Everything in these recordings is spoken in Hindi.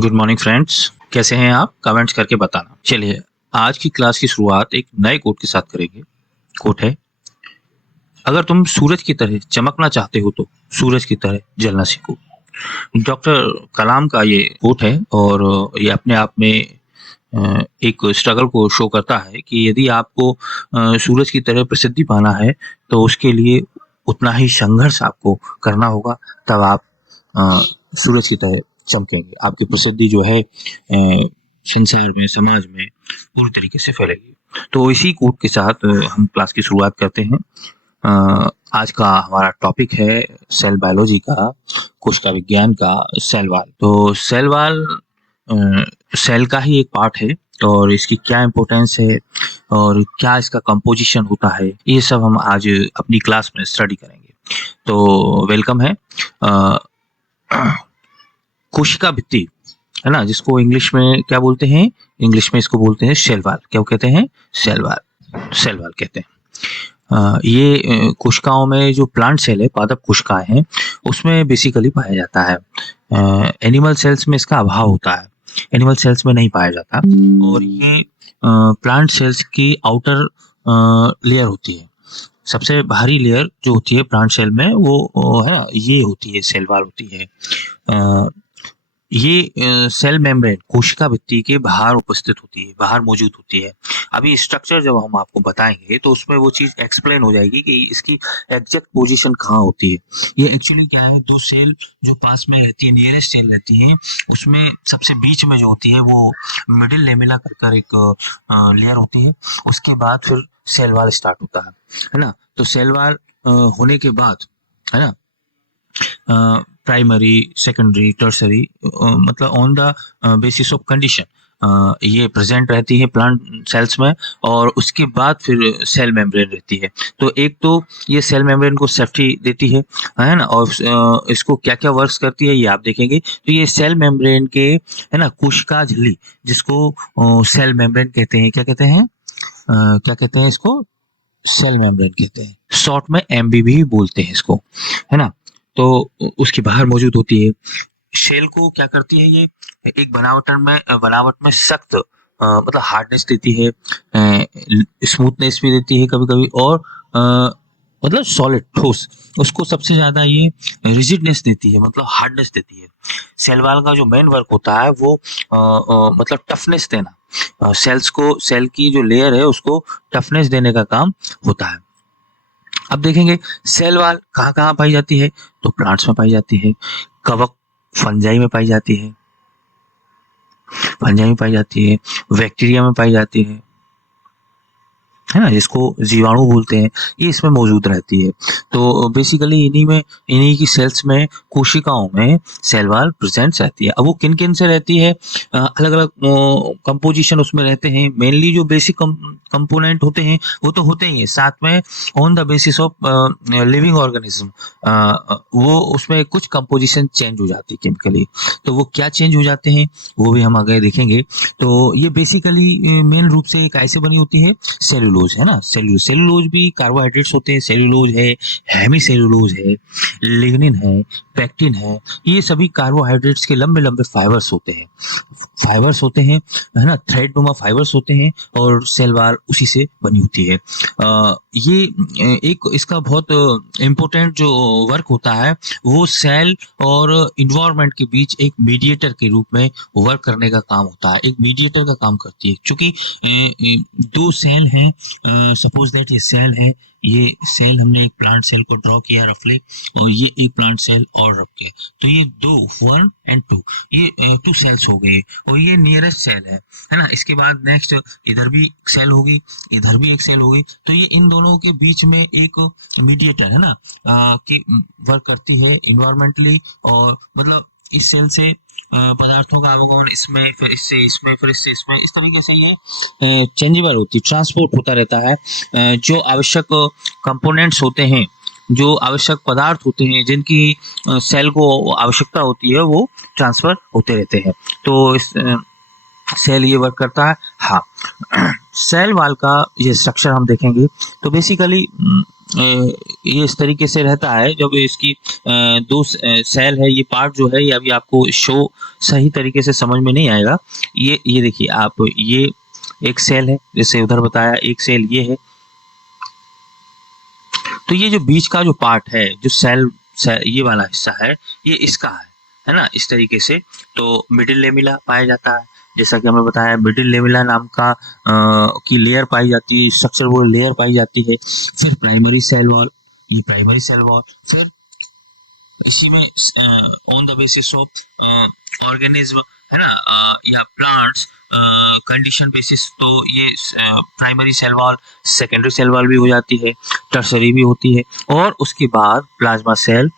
गुड मॉर्निंग फ्रेंड्स, कैसे हैं आप? कमेंट्स करके बताना। चलिए, आज की क्लास की शुरुआत एक नए कोट के साथ करेंगे। कोट है, अगर तुम सूरज की तरह चमकना चाहते हो तो सूरज की तरह जलना सीखो। डॉक्टर कलाम का ये कोट है और ये अपने आप में एक स्ट्रगल को शो करता है कि यदि आपको सूरज की तरह प्रसिद्धि पाना है तो उसके लिए उतना ही संघर्ष आपको करना होगा, तब आप अ, सूरज की तरह चमकेंगे। आपकी प्रसिद्धि जो है संसार में, समाज में पूरी तरीके से फैलेगी। तो इसी कोट के साथ हम क्लास की शुरुआत करते हैं। आज का हमारा टॉपिक है सेल बायोलॉजी का, कोशिका विज्ञान का, सेल वॉल। तो सेल वॉल सेल का ही एक पार्ट है और इसकी क्या इम्पोर्टेंस है और क्या इसका कंपोजिशन होता है, ये सब हम आज अपनी क्लास में स्टडी करेंगे। तो वेलकम है। अ, कोशिका भित्ति है ना, जिसको इंग्लिश में क्या बोलते हैं? इंग्लिश में इसको बोलते हैं सेल वॉल। क्या कहते हैं? Cell wall. सेल वॉल कहते हैं। ये कोशिकाओं में जो प्लांट सेल है, पादप कोशिकाएं हैं, उसमें बेसिकली पाया जाता है। एनिमल सेल्स में इसका अभाव होता है, एनिमल सेल्स में नहीं पाया जाता। और ये प्लांट सेल्स की आउटर लेयर होती है। सबसे बाहरी लेयर जो होती है प्लांट सेल में वो है ना, ये होती है, सेल वॉल होती है। अ, ये सेल मेम्ब्रेन कोशिका भित्ति के बाहर उपस्थित होती है, बाहर मौजूद होती है। अभी स्ट्रक्चर जब हम आपको बताएंगे तो उसमें वो चीज एक्सप्लेन हो जाएगी कि इसकी एग्जैक्ट पोजीशन कहाँ होती है। ये एक्चुअली क्या है, दो सेल जो पास में रहती है, नियरेस्ट सेल रहती है, उसमें सबसे बीच में जो होती है वो मिडिल लेमेला कर एक लेयर होती है। उसके बाद फिर सेल वॉल स्टार्ट होता है ना। तो सेल वॉल होने के बाद, है ना, प्राइमरी, सेकेंडरी, टर्सरी, मतलब on the basis of condition ये प्रेजेंट रहती है प्लांट सेल्स में। और उसके बाद फिर सेल मेम्ब्रेन रहती है। तो एक तो ये सेल मेम्ब्रेन को सेफ्टी देती है ना, और इसको क्या क्या वर्क्स करती है ये आप देखेंगे। तो ये सेल मेम्ब्रेन के, है ना, कोशिका झिल्ली, जिसको सेल मेम्ब्रेन कहते हैं। क्या कहते हैं? क्या कहते हैं इसको? सेल मेम्ब्रेन कहते हैं। शॉर्ट में एमबीबी भी बोलते हैं इसको, है ना। तो उसके बाहर मौजूद होती है। शेल को क्या करती है ये, एक बनावट में सख्त, मतलब हार्डनेस देती है, स्मूथनेस भी देती है कभी कभी, और मतलब सॉलिड, ठोस। उसको सबसे ज्यादा ये रिजिडनेस देती है, मतलब हार्डनेस देती है। सेल वॉल का जो मेन वर्क होता है वो मतलब टफनेस देना, सेल्स को, सेल की जो लेयर है उसको टफनेस देने का काम होता है। अब देखेंगे सेल वॉल कहाँ कहाँ पाई जाती है। तो प्लांट्स में पाई जाती है, कवक फंजाई में पाई जाती है, फंजाई में पाई जाती है, बैक्टीरिया में पाई जाती है ना, जिसको जीवाणु बोलते हैं, ये इसमें मौजूद रहती है। तो बेसिकली इन्हीं की सेल्स में, कोशिकाओं में सेल वॉल प्रेजेंट रहती है। अब वो किन किन से रहती है, अलग अलग कंपोजिशन उसमें रहते हैं। मेनली जो बेसिक कंपोनेंट होते हैं वो तो होते ही हैं, साथ में on the basis of living organism वो उसमें कुछ कंपोजिशन चेंज हो जाती है केमिकली। तो वो क्या चेंज हो जाते हैं वो भी हम आगे देखेंगे। तो ये बेसिकली मेन रूप से कैसे बनी होती है? सेलुलोज, है ना। सेलुलोज भी कार्बोहाइड्रेट्स होते हैं। सेलुलोज है, हेमी सेलुलोज है, लिग्निन है, पेक्टिन है, ये सभी कार्बोहाइड्रेट्स के लंबे लंबे फाइबर्स होते हैं, है ना, थ्रेड नुमा फाइबर्स होते हैं, और सेल वॉल उसी से बनी होती है। ये एक इसका बहुत इम्पोर्टेंट जो वर्क होता है वो सेल और इन्वायरमेंट के बीच एक मीडिएटर के रूप में वर्क करने का काम होता है, एक मीडिएटर का काम करती है। क्योंकि दो सेल हैं, सपोज दैट ये सेल है, ये सेल हमने एक प्लांट सेल को ड्रॉ किया रफली, और ये एक प्लांट सेल और रख के, तो ये दो, 1 and 2, ये 2 सेल्स हो गए, और ये नियरेस्ट सेल है ना। इसके बाद नेक्स्ट इधर भी सेल होगी, इधर भी एक सेल होगी। तो ये इन दोनों के बीच में एक मीडिएटर, है ना, की वर्क करती है इन्वायरमेंटली, और मतलब इस सेल से पदार्थों का आवागमन इसमें, फिर इससे इसमें, फिर इससे इसमें, इस तरीके से ये चेंजेबल होती, ट्रांसपोर्ट होता रहता है। जो आवश्यक कंपोनेंट्स होते हैं, जो आवश्यक पदार्थ होते हैं, जिनकी सेल को आवश्यकता होती है, वो ट्रांसफर होते रहते हैं। तो इस सेल ये वर्क करता है। हाँ, सेल वॉल का ये स्ट्रक्चर हम देखेंगे तो बेसिकली ये इस तरीके से रहता है। जब इसकी दो सेल है, ये पार्ट जो है ये अभी आपको शो सही तरीके से समझ में नहीं आएगा। ये देखिए आप, ये एक सेल है जैसे उधर बताया, एक सेल ये है। तो ये जो बीच का जो पार्ट है, जो सेल ये वाला हिस्सा है, ये इसका है ना, इस तरीके से। तो मिडिल लेमिला पाया जाता है, जैसा कि हमने बताया मिडिल लेमिला नाम का की लेयर पाई जाती है, स्ट्रक्चर वो लेयर पाई जाती है। फिर प्राइमरी सेल वॉल, ये प्राइमरी सेल वॉल। फिर इसी में on the basis of organism है ना, या प्लांट्स कंडीशन बेसिस, तो ये primary cell wall, secondary cell wall भी हो जाती है, टर्सरी भी होती है, और उसके बाद plasma cell,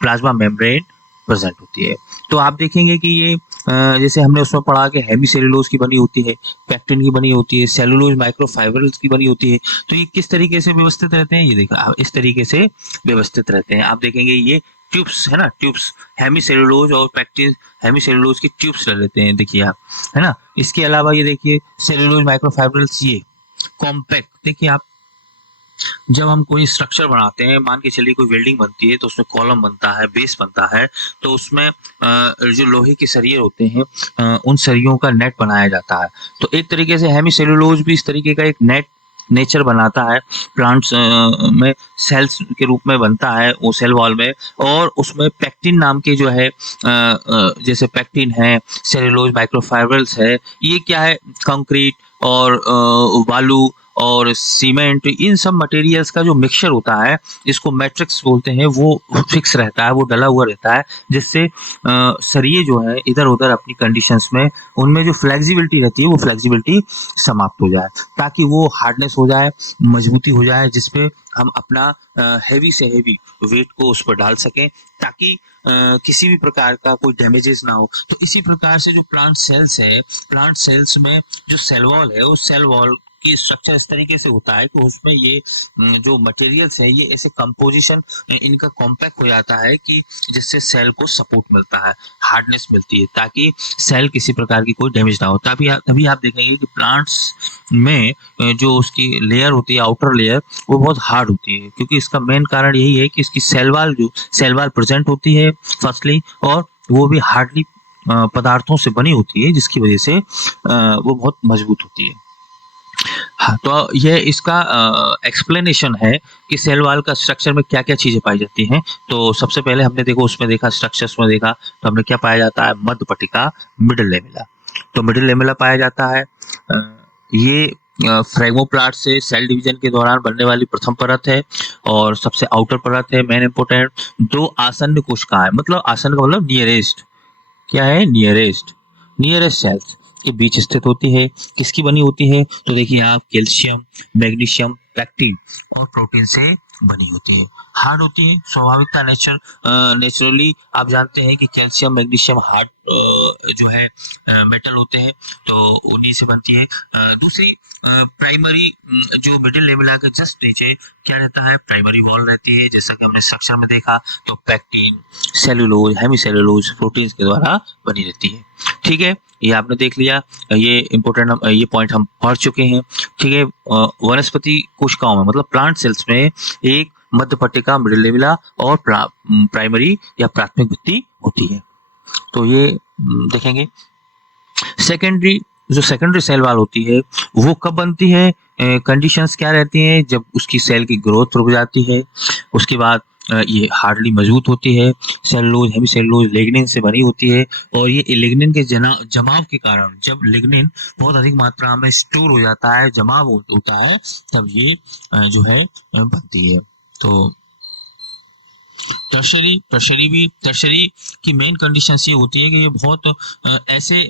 plasma membrane present होती है। तो आप देखेंगे कि ये जैसे हमने उसमें पढ़ा कि हेमीसेलुलोज की बनी होती है, पेक्टिन की बनी होती है, सेलुलोज माइक्रोफाइबर्स की बनी होती है। तो ये किस तरीके से व्यवस्थित रहते हैं, ये देखा इस तरीके से व्यवस्थित रहते हैं। आप देखेंगे ये ट्यूब्स है ना, ट्यूब्स, हेमीसेलुलोज और पेक्टिन, हेमीसेलुलोज की ट्यूब्स ले लेते हैं, देखिए आप, है ना। इसके अलावा ये देखिए सेलुलोज माइक्रोफाइबर्स, ये कॉम्पैक्ट, देखिए आप, जब हम कोई स्ट्रक्चर बनाते हैं, मान के चलिए कोई बिल्डिंग बनती है, तो उसमें कॉलम बनता है, बेस बनता है, तो उसमें जो लोहे के सरिये होते हैं, उन सरियों का नेट बनाया जाता है। तो एक तरीके से हेमीसेलुलोज भी इस तरीके का एक नेट नेचर बनाता है, प्लांट्स में सेल्स के रूप में बनता है वो सेल वॉल में। और उसमें पेक्टिन नाम के जो है जैसे पेक्टिन है, सेलुलोज माइक्रोफाइबर्स है, ये क्या है, कंक्रीट और बालू और सीमेंट, इन सब मटेरियल्स का जो मिक्सचर होता है, इसको मैट्रिक्स बोलते हैं, वो फिक्स रहता है, वो डला हुआ रहता है, जिससे सरिये जो है इधर उधर अपनी कंडीशंस में, उनमें जो फ्लेक्सिबिलिटी रहती है वो फ्लेक्सिबिलिटी समाप्त हो जाए, ताकि वो हार्डनेस हो जाए, मजबूती हो जाए, जिसपे हम अपना हैवी से हैवी वेट को उस पर डाल सकें, ताकि किसी भी प्रकार का कोई डैमेजेस ना हो। तो इसी प्रकार से जो प्लांट सेल्स है, प्लांट सेल्स में जो सेल वॉल है, उस सेल वॉल की स्ट्रक्चर इस तरीके से होता है कि उसमें ये जो मटेरियल्स है, ये ऐसे कंपोजिशन इनका कॉम्पैक्ट हो जाता है कि जिससे सेल को सपोर्ट मिलता है, हार्डनेस मिलती है, ताकि सेल किसी प्रकार की कोई डैमेज ना हो। तभी आप देखेंगे कि प्लांट्स में जो उसकी लेयर होती है, आउटर लेयर, वो बहुत हार्ड होती है, क्योंकि इसका मेन कारण यही है कि इसकी सेल वॉल प्रेजेंट होती है फर्स्टली, और वो भी हार्डली पदार्थों से बनी होती है, जिसकी वजह से वो बहुत मजबूत होती है। हाँ, तो ये इसका एक्सप्लेनेशन है कि सेल वॉल का स्ट्रक्चर में क्या क्या चीजें पाई जाती हैं। तो सबसे पहले हमने देखो उसमें देखा, स्ट्रक्चर्स में देखा, तो हमने क्या पाया जाता है, मध्य पट्टिका, मिडिल लेमिला। तो मिडिल लेमिला पाया जाता है, ये फ्रेगमोप्लास्ट से सेल डिवीजन के दौरान बनने वाली प्रथम परत है, और सबसे आउटर परत है मेन इंपोर्टेंट। दो आसन्न कोशिकाएं, मतलब आसन्न का मतलब नियरेस्ट, क्या है, नियरेस्ट सेल्स के बीच स्थित होती है। किसकी बनी होती है, तो देखिए आप, कैल्शियम, मैग्नीशियम, पैक्टिन और प्रोटीन से बनी होती है। हार्ड होती है, स्वाभाविकता नेचुरली आप जानते हैं कि कैल्शियम मैग्नीशियम हार्ड जो है मेटल होते हैं, तो उन्हीं से बनती है। दूसरी प्राइमरी, जो मिडिल लेमिला के जस्ट नीचे क्या रहता है, प्राइमरी वॉल रहती है, जैसा कि हमने स्ट्रक्चर में देखा। तो पैक्टिन, सेलुलोज, हेमीसेलुलोज प्रोटीन्स के द्वारा बनी रहती है। ठीक है, ये आपने देख लिया, ये इंपॉर्टेंट, ये पॉइंट हम पढ़ चुके हैं। ठीक है, वनस्पति कोशिकाओं में, मतलब प्लांट सेल्स में, एक मध्य पट्टिका, मिडिल लेमिला और प्राइमरी या प्राथमिक भित्ति होती है। तो ये देखेंगे। सेकेंडरी, जो सेकेंडरी सेल वॉल होती है, वो कब बनती है, कंडीशंस क्या रहती हैं, जब उसकी सेल की ग्रोथ रुक जाती है, उसके बाद ये हार्डली मजबूत होती है, सेलुलोज, हेमीसेलुलोज लिग्निन से बनी होती है, और ये लिग्निन के जमाव के कारण, जब लिग्निन बहुत अधिक मात्रा में स्टोर हो जाता है, जमाव होता है, तब ये जो है बनती है। तो टर्शरी की मेन कंडीशंस ये होती है कि ये बहुत ऐसे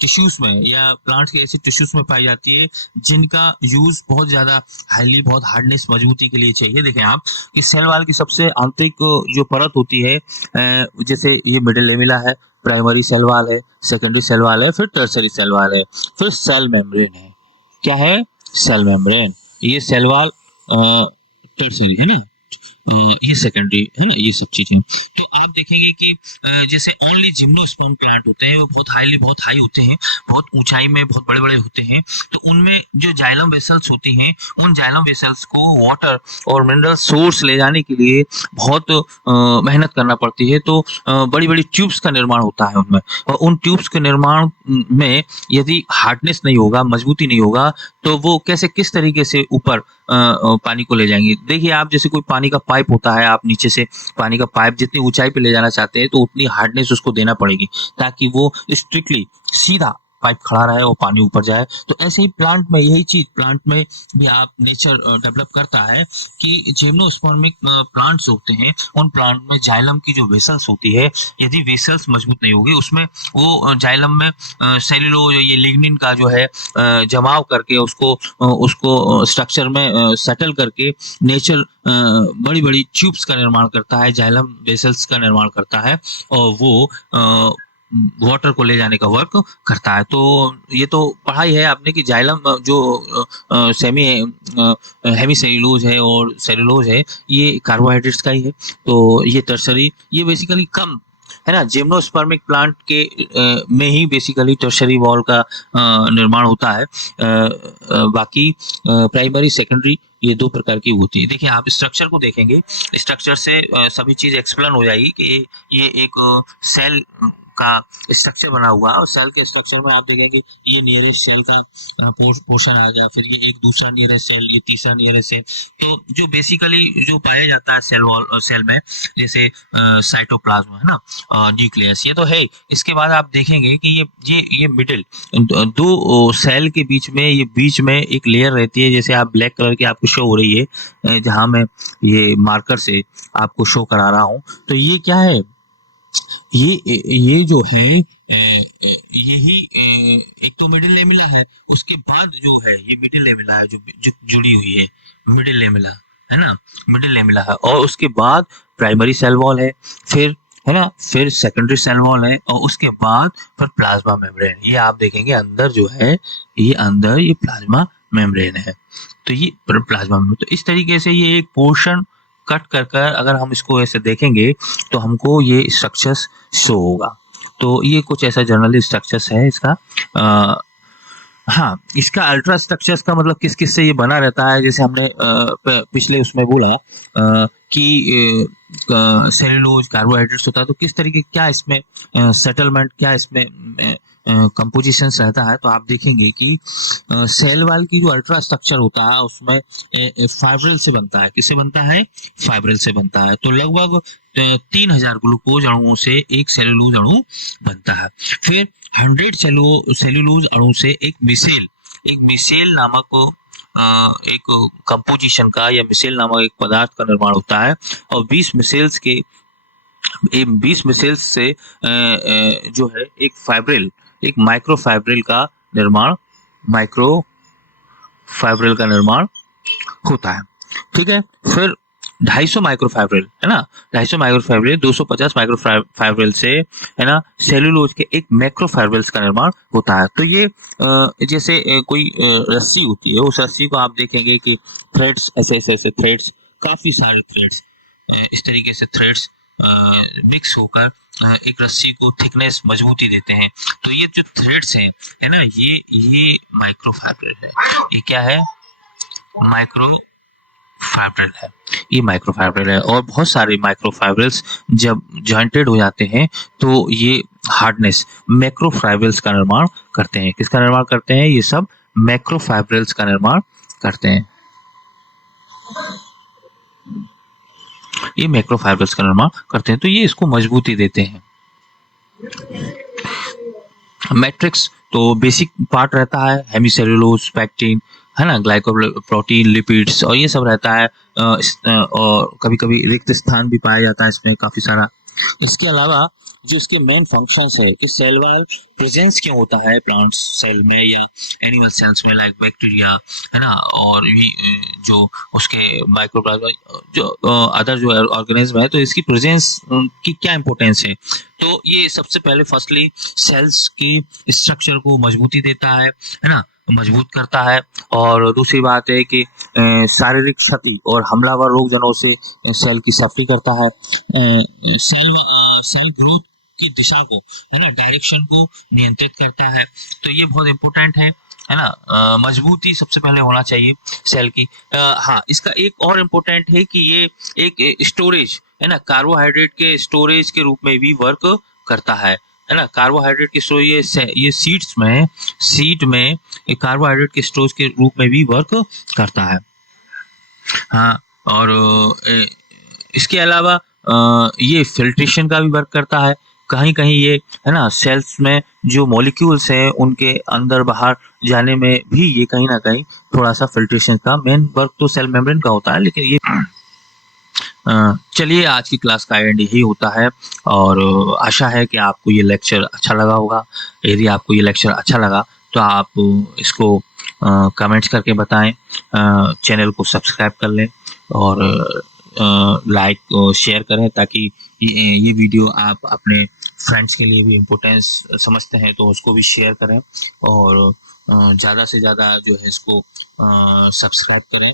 टिश्यूज में, या प्लांट्स के ऐसे टिश्यूज में पाई जाती है, जिनका यूज बहुत ज्यादा हाईली, बहुत हार्डनेस, मजबूती के लिए चाहिए। देखें आप कि सेल वॉल की सबसे आंतरिक जो परत होती है, जैसे ये मिडिल लेमिला है, प्राइमरी सेल वॉल है, सेकेंडरी सेल वॉल है, फिर टर्सरी सेल वॉल है, फिर सेल मेम्ब्रेन है। क्या है, सेल मेम्ब्रेन, ये सेल वॉल टर्सरी है ना। ये सेकेंडरी है ना, ये सब चीजें। तो आप देखेंगे कि जैसे ओनली जिम्नोस्पर्म प्लांट होते हैं वो बहुत हाई होते हैं, बहुत ऊंचाई में बहुत बड़े बड़े होते हैं। तो उनमें जो जाइलम वेसल्स होती हैं, उन जाइलम वेसल्स को वाटर और मिनरल सोर्स ले जाने के लिए बहुत मेहनत करना पड़ती है। तो बड़ी बड़ी ट्यूब्स का निर्माण होता है उनमें, और उन ट्यूब्स के निर्माण में यदि हार्डनेस नहीं होगा, मजबूती नहीं होगा, तो वो कैसे किस तरीके से ऊपर पानी को ले जाएंगे। देखिए आप, जैसे कोई पानी का पाइप होता है, आप नीचे से पानी का पाइप जितनी ऊंचाई पे ले जाना चाहते हैं तो उतनी हार्डनेस उसको देना पड़ेगी, ताकि वो स्ट्रिक्टली सीधा पाइप खड़ा रहे और पानी ऊपर जाए। तो ऐसे ही प्लांट में यही चीज, प्लांट में भी आप नेचर डेवलप करता है कि जिम्नोस्पर्मिक प्लांट्स होते हैं, उन प्लांट में जाइलम की जो वेसल्स होती है, यदि वेसल्स मजबूत नहीं होगी, उसमें वो जाइलम में सेल्यूलोज, ये लिग्निन का जो है जमाव करके उसको स्ट्रक्चर में सेटल करके नेचर बड़ी बड़ी ट्यूब्स का निर्माण करता है, जाइलम वेसल्स का निर्माण करता है, और वो वाटर को ले जाने का वर्क करता है। तो ये तो पढ़ाई है आपने कि जाइलम जो सेमी हेमी सेल्यूलोज है और सेल्यूलोज है, ये कार्बोहाइड्रेट्स का ही है। तो ये टर्शरी, ये बेसिकली कम है ना, जिम्नोस्पर्मिक प्लांट के में ही बेसिकली टर्शरी वॉल का निर्माण होता है। बाकी प्राइमरी सेकेंडरी ये दो प्रकार की होती है। देखिए आप स्ट्रक्चर को देखेंगे, स्ट्रक्चर से सभी चीज एक्सप्लेन हो जाएगी कि ये एक सेल का स्ट्रक्चर बना हुआ है, और सेल के स्ट्रक्चर में आप देखेंगे ये नियरेस्ट सेल का पोर्शन आ गया, फिर ये एक दूसरा नियरेस्ट सेल, ये तीसरा नियरेस्ट सेल। तो जो बेसिकली जो पाया जाता है सेल वॉल सेल में, जैसे साइटोप्लाज्म है ना, न्यूक्लियस, ये तो है। इसके बाद आप देखेंगे कि ये मिडिल दो सेल के बीच में, ये बीच में एक लेयर रहती है, जैसे आप ब्लैक कलर की आपको शो हो रही है, जहां मैं ये मार्कर से आपको शो करा रहा हूं। तो ये क्या है, ये जो है यही एक तो मिडिल लेमिला है, उसके बाद जो है ये मिडिल लेमिला है, जो जुड़ी हुई है, मिडिल लेमिला है ना, मिडिल लेमिला है, और उसके बाद प्राइमरी सेल वॉल है, फिर है ना, फिर सेकेंडरी सेल वॉल है, और उसके बाद फिर प्लाज्मा मेम्ब्रेन। ये आप देखेंगे अंदर जो है, ये अंदर ये प्लाज्मा मेम्ब्रेन है। तो ये प्लाज्मा मेम्ब्रेन, तो इस तरीके से ये एक पोर्शन कट कर कर अगर हम इसको ऐसे देखेंगे तो हमको ये स्ट्रक्चर्स शो होगा। तो ये कुछ ऐसा जनरली स्ट्रक्चर्स है इसका। हाँ, इसका अल्ट्रा स्ट्रक्चर्स का मतलब किस किस से ये बना रहता है, जैसे हमने पिछले उसमें बोला कि सेल्यूलोज कार्बोहाइड्रेट्स होता है, तो किस तरीके क्या इसमें सेटलमेंट, क्या इसमें कंपोजिशन रहता है। तो आप देखेंगे कि सेल वाल की जो अल्ट्रा स्ट्रक्चर होता है उसमें फाइब्रिल से बनता है। किससे बनता है? फाइब्रिल से बनता है। तो लगभग 3000 ग्लूकोज अणुओं से एक सेल्यूलोज अणु बनता है। फिर 100 सेल्यूलोज अणु से एक मिसेल नामक एक कंपोजिशन का या मिसेल नामक एक पदार्थ का निर्माण होता है, और 20 मिसेल्स से जो है एक माइक्रो फाइब्रिल का निर्माण होता है। ठीक है, फिर 250 माइक्रोफाइब्रिल है ना, 250 माइक्रोफाइब्रिल 250 माइक्रोफाइब्रिल से है ना सेल्यूलोज के एक मैक्रोफाइब्रिल्स का निर्माण होता है। तो ये जैसे कोई रस्सी होती है, उस रस्सी को आप देखेंगे कि थ्रेड्स ऐसे थ्रेड्स, काफी सारे थ्रेड्स, इस तरीके से थ्रेड्स मिक्स होकर एक रस्सी को थिकनेस, मजबूती देते हैं। तो ये जो थ्रेड्स हैं है ना, ये माइक्रोफाइब्रिल है। ये क्या है? माइक्रोफाइब्रिल है। ये माइक्रोफाइब्रिल है, और बहुत सारे माइक्रोफाइब्रिल्स जब जॉइंटेड हो जाते हैं तो ये हार्डनेस मैक्रोफाइब्रिल्स का निर्माण करते हैं। किसका निर्माण करते हैं? ये सब मैक्रोफाइब्रिल्स का निर्माण करते हैं। ये मैक्रोफाइब्रिल्स का निर्माण करते हैं, तो ये इसको मजबूती देते हैं। मैट्रिक्स तो बेसिक पार्ट रहता है, हेमीसेल्यूलोज, पैक्टिन है ना, ग्लाइकोप्रोटीन, लिपिड्स, और ये सब रहता है। और कभी कभी रिक्त स्थान भी पाया जाता है इसमें काफी सारा। इसके अलावा जो इसके मेन फंक्शंस है कि सेल वाल प्रेजेंस क्यों होता है प्लांट सेल में या एनिमल सेल्स में, लाइक बैक्टीरिया है ना, और भी जो उसके माइक्रोप्लाज्मा जो अदर जो ऑर्गेनिज्म है, तो इसकी प्रेजेंस की क्या इंपॉर्टेंस है। तो ये सबसे पहले फर्स्टली सेल्स की स्ट्रक्चर को मजबूती देता है ना, मजबूत करता है। और दूसरी बात है कि शारीरिक क्षति और हमलावर रोगजनों से सेल की सेफ्टी करता है। सेल ग्रोथ की दिशा को, है ना, डायरेक्शन को नियंत्रित करता है। तो ये बहुत इंपॉर्टेंट है ना। मजबूती सबसे पहले होना चाहिए सेल की। हाँ, इसका एक और इम्पोर्टेंट है कि ये एक स्टोरेज, है ना, कार्बोहाइड्रेट के स्टोरेज के रूप में भी वर्क करता है ना। कार्बोहाइड्रेट के स्टोरेज, ये सीड में एक कार्बोहाइड्रेट के स्टोरेज के रूप में भी वर्क करता है। हाँ, और इसके अलावा ये फिल्ट्रेशन का भी वर्क करता है। कहीं कहीं ये, है ना, सेल्स में जो मॉलिक्यूल्स हैं उनके अंदर बाहर जाने में भी ये कहीं ना कहीं थोड़ा सा फिल्ट्रेशन का मेन वर्क तो सेल मेम्ब्रेन का होता है, लेकिन ये चलिए, आज की क्लास का एंड यही होता है। और आशा है कि आपको ये लेक्चर अच्छा लगा होगा। यदि आपको ये लेक्चर अच्छा लगा तो आप इसको कमेंट्स करके बताएं, चैनल को सब्सक्राइब कर लें और लाइक और शेयर करें, ताकि ये वीडियो आप अपने फ्रेंड्स के लिए भी इम्पोर्टेंस समझते हैं तो उसको भी शेयर करें। और ज़्यादा से ज़्यादा जो है इसको सब्सक्राइब करें।